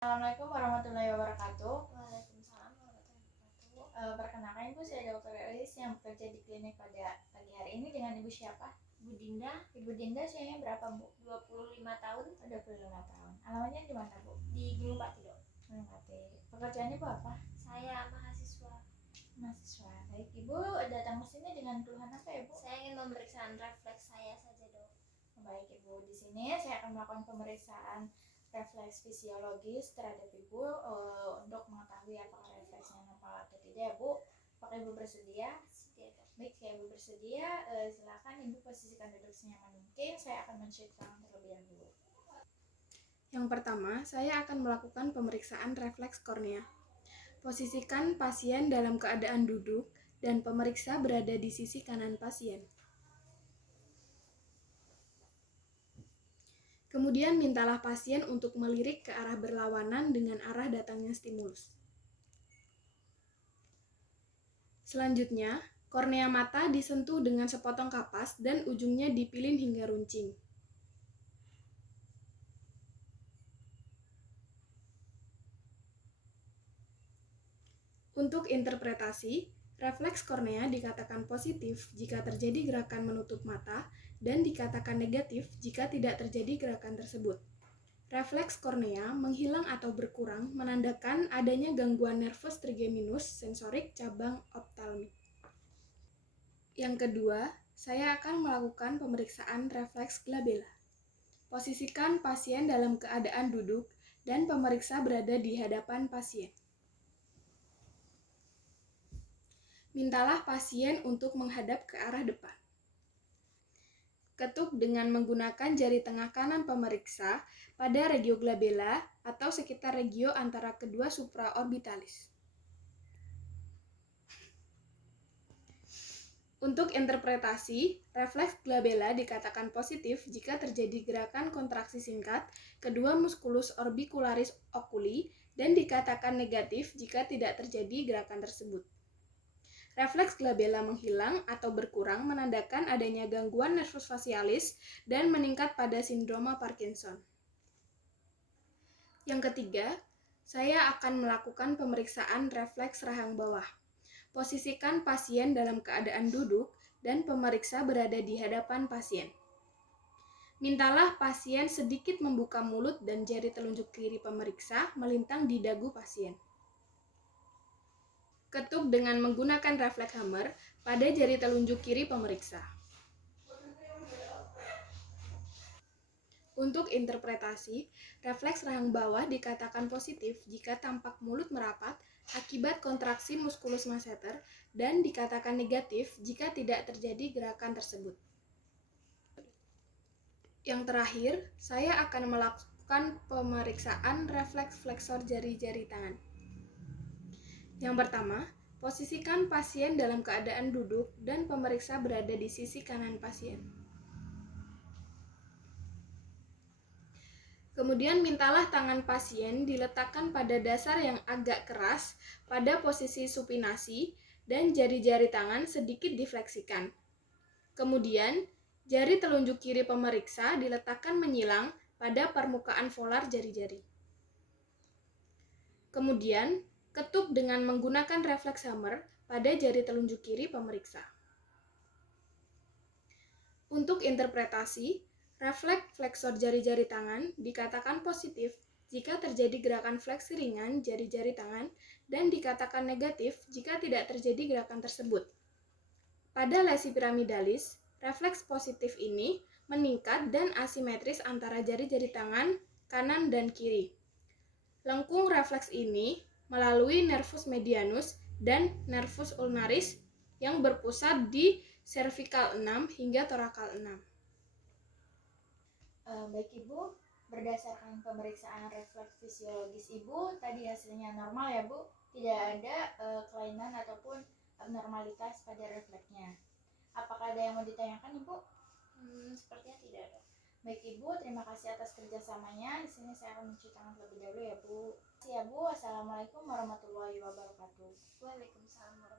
Assalamualaikum warahmatullahi wabarakatuh. Waalaikumsalam warahmatullahi wabarakatuh. Perkenalkan Ibu, saya Dr. Elis yang bekerja di klinik pada pagi hari ini. Dengan Ibu siapa? Bu Dinda, Ibu Dinda, usianya berapa Bu? 25 tahun, 25 tahun. Alamatnya di mana Bu? di Gunung Pati, Dok. Mati. Pekerjaan Ibu apa? Saya mahasiswa. Mahasiswa. Baik, Ibu datang ke sini dengan keluhan apa ya Bu? Saya ingin memeriksa refleks saya saja, Dok. Baik Ibu, di sini saya akan melakukan pemeriksaan refleks fisiologis terhadap Ibu untuk mengetahui apakah refleksnya normal atau tidak ya Bu. Apakah Ibu bersedia? Sedia, Dok. Baik, jika Ibu bersedia, silakan Ibu posisikan duduk senyaman mungkin. Saya akan menceritakan terlebih dahulu. Yang pertama, saya akan melakukan pemeriksaan refleks kornea. Posisikan pasien dalam keadaan duduk dan pemeriksa berada di sisi kanan pasien. Kemudian mintalah pasien untuk melirik ke arah berlawanan dengan arah datangnya stimulus. Selanjutnya, kornea mata disentuh dengan sepotong kapas dan ujungnya dipilin hingga runcing. Untuk interpretasi, refleks kornea dikatakan positif jika terjadi gerakan menutup mata dan dikatakan negatif jika tidak terjadi gerakan tersebut. Refleks kornea menghilang atau berkurang menandakan adanya gangguan nervus trigeminus sensorik cabang optalmik. Yang kedua, saya akan melakukan pemeriksaan refleks glabella. Posisikan pasien dalam keadaan duduk dan pemeriksa berada di hadapan pasien. Mintalah pasien untuk menghadap ke arah depan. Ketuk dengan menggunakan jari tengah kanan pemeriksa pada regio glabella atau sekitar regio antara kedua supraorbitalis. Untuk interpretasi, refleks glabella dikatakan positif jika terjadi gerakan kontraksi singkat kedua musculus orbicularis oculi dan dikatakan negatif jika tidak terjadi gerakan tersebut. Refleks glabella menghilang atau berkurang menandakan adanya gangguan nervus facialis dan meningkat pada sindroma Parkinson. Yang ketiga, saya akan melakukan pemeriksaan refleks rahang bawah. Posisikan pasien dalam keadaan duduk dan pemeriksa berada di hadapan pasien. Mintalah pasien sedikit membuka mulut dan jari telunjuk kiri pemeriksa melintang di dagu pasien. Ketuk dengan menggunakan refleks hammer pada jari telunjuk kiri pemeriksa. Untuk interpretasi, refleks rahang bawah dikatakan positif jika tampak mulut merapat akibat kontraksi musculus masseter dan dikatakan negatif jika tidak terjadi gerakan tersebut. Yang terakhir, saya akan melakukan pemeriksaan refleks fleksor jari-jari tangan. Yang pertama, posisikan pasien dalam keadaan duduk dan pemeriksa berada di sisi kanan pasien. Kemudian mintalah tangan pasien diletakkan pada dasar yang agak keras pada posisi supinasi dan jari-jari tangan sedikit difleksikan. Kemudian, jari telunjuk kiri pemeriksa diletakkan menyilang pada permukaan volar jari-jari. Kemudian, ketuk dengan menggunakan refleks hammer pada jari telunjuk kiri pemeriksa. Untuk interpretasi, refleks fleksor jari-jari tangan dikatakan positif jika terjadi gerakan fleksi ringan jari-jari tangan dan dikatakan negatif jika tidak terjadi gerakan tersebut. Pada lesi piramidalis, refleks positif ini meningkat dan asimetris antara jari-jari tangan kanan dan kiri. Lengkung refleks ini melalui nervus medianus dan nervus ulnaris yang berpusat di cervical 6 hingga thoracal 6. Baik Ibu, berdasarkan pemeriksaan refleks fisiologis Ibu, tadi hasilnya normal ya Bu? Tidak ada kelainan ataupun abnormalitas pada refleksnya. Apakah ada yang mau ditanyakan Ibu? Sepertinya tidak, Dok. Baik Ibu, terima kasih atas kerjasamanya. Di sini saya akan mencuci tangan terlebih dahulu ya Bu. Ya Bu, Assalamualaikum warahmatullahi wabarakatuh. Waalaikumsalam.